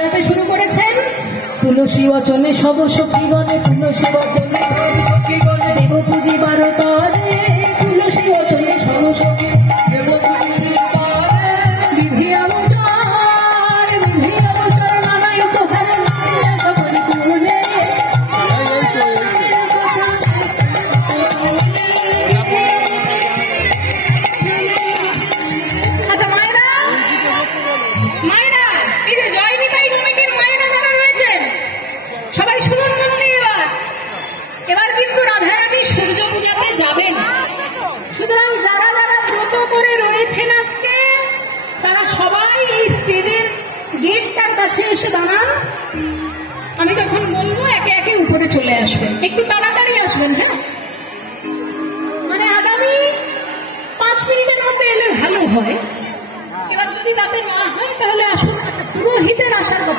সাজাতে শুরু করেছেন। তুলসী বচনে সব সখীগণে, তুলসী বচনে দেব পুজিবার তরে, তুলসী বচনে সব সখী দেব পুজিবার তরে, বিধি অবচার বিধি অবচার নানাই উপহার সকলি কুলে। আচ্ছা মায়েরা, মায়েরা, এই যে জয় নিতাই কমিটির মায়েরা যারা রয়েছেন সবাই শুনুন মন দিয়ে। এবার কিন্তু রাধারানী সূর্য পূজাতে যাবেন। সুতরাং যারা যারা ব্রত করে রয়েছেন আজকে, তারা সবাই এই স্টেজের গেটটার কাছে এসে দাঁড়ান। আমি যখন বলবো একে একে উপরে চলে আসবেন, একটু তাড়াতাড়ি আসবেন। হ্যাঁ, মানে আগামী 5 মিনিটের মধ্যে এলে ভালো হয়। এবার যদি তাতে না হয় তাহলে আসুন। আচ্ছা, পুরোহিতের আসার কথা